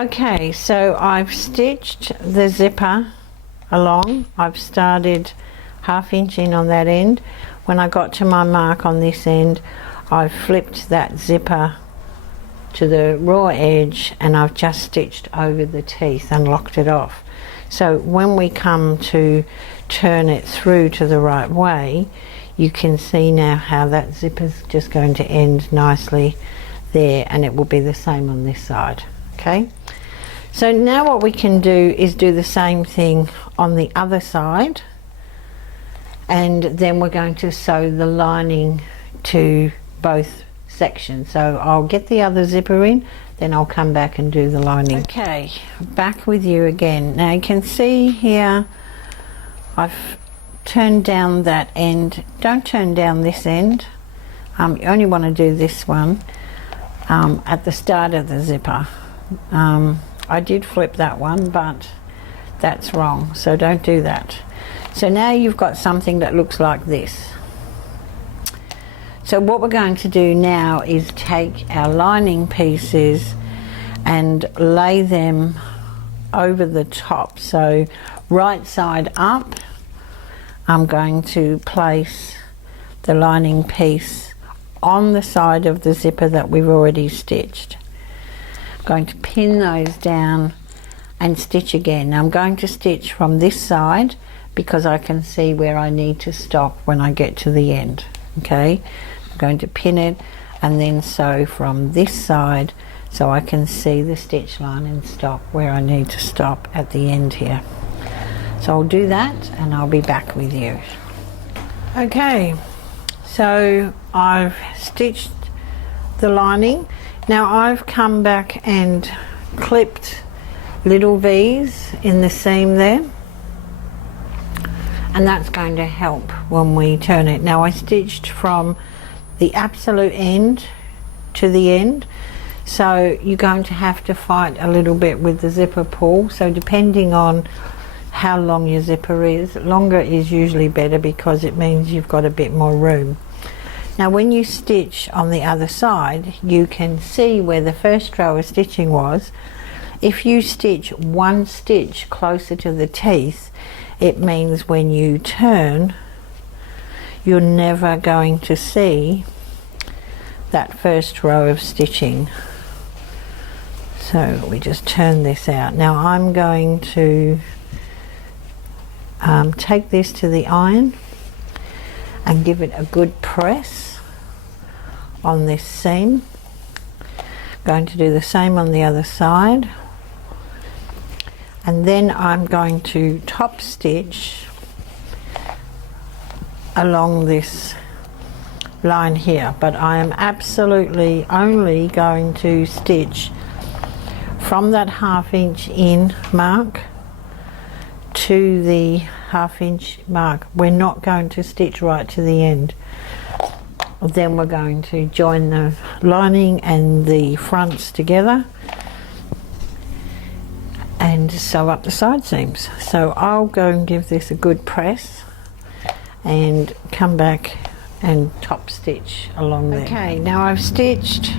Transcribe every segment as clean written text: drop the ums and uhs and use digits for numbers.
Okay, so I've stitched the zipper along. I've started 1/2 inch in on that end. When I got to my mark on this end, I've flipped that zipper to the raw edge and I've just stitched over the teeth and locked it off. So when we come to turn it through to the right way, you can see now how that zipper's just going to end nicely there, and it will be the same on this side. Okay, so now what we can do is do the same thing on the other side, and then we're going to sew the lining to both sections. So I'll get the other zipper in, then I'll come back and do the lining. Okay, back with you again. Now you can see here I've turned down that end. Don't turn down this end. You only want to do this one at the start of the zipper. I did flip that one, but that's wrong, so don't do that. So now you've got something that looks like this. So what we're going to do now is take our lining pieces and lay them over the top. So right side up, I'm going to place the lining piece on the side of the zipper that we've already stitched. I'm going to pin those down and stitch again. Now I'm going to stitch from this side because I can see where I need to stop when I get to the end. Okay, I'm going to pin it and then sew from this side so I can see the stitch line and stop where I need to stop at the end here. So I'll do that and I'll be back with you. Okay, so I've stitched the lining. Now I've come back and clipped little V's in the seam there, and that's going to help when we turn it. Now I stitched from the absolute end to the end, so you're going to have to fight a little bit with the zipper pull. So depending on how long your zipper is, longer is usually better because it means you've got a bit more room. Now when you stitch on the other side, you can see where the first row of stitching was. If you stitch one stitch closer to the teeth, it means when you turn, you're never going to see that first row of stitching. So we just turn this out. Now I'm going to take this to the iron and give it a good press on this seam. Going to do the same on the other side, and then I'm going to top stitch along this line here, but I am absolutely only going to stitch from that 1/2 inch in mark to the 1/2 inch mark. We're not going to stitch right to the end. Then we're going to join the lining and the fronts together and sew up the side seams. So I'll go and give this a good press and come back and top stitch along there. Okay, now I've stitched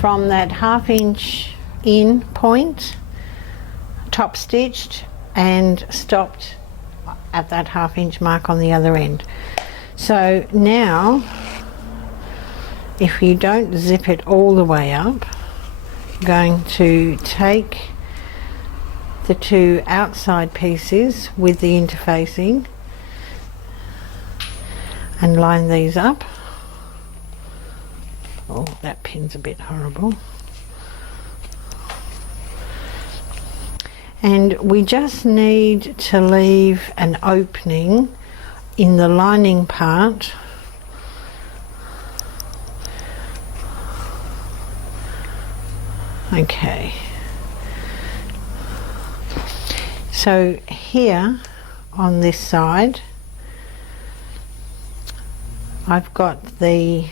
from that 1/2 inch in point, top stitched and stopped at that 1/2 inch mark on the other end. So now if you don't zip it all the way up, I'm going to take the two outside pieces with the interfacing and line these up. Oh, that pin's a bit horrible. And we just need to leave an opening in the lining part Okay, so here on this side I've got the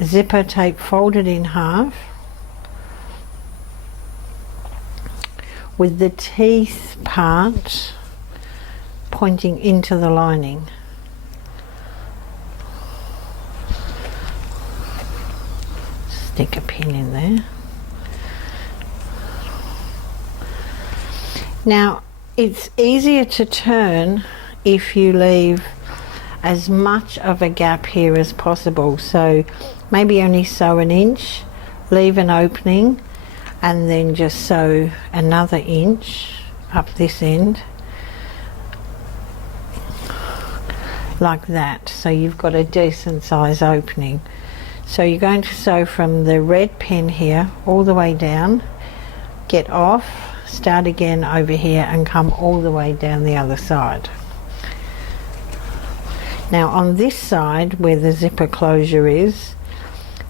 zipper tape folded in half with the teeth part pointing into the lining. Stick a pin in there. Now it's easier to turn if you leave as much of a gap here as possible, so maybe only sew an inch, leave an opening, and then just sew another inch up this end like that, so you've got a decent size opening. So you're going to sew from the red pen here all the way down, get off, start again over here and come all the way down the other side. Now on this side where the zipper closure is,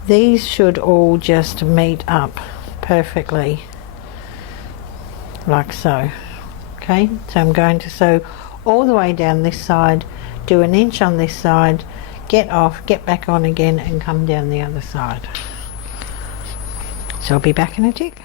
these should all just meet up perfectly like so. Okay, so I'm going to sew all the way down this side, do an inch on this side, get off, get back on again and come down the other side. So I'll be back in a tick.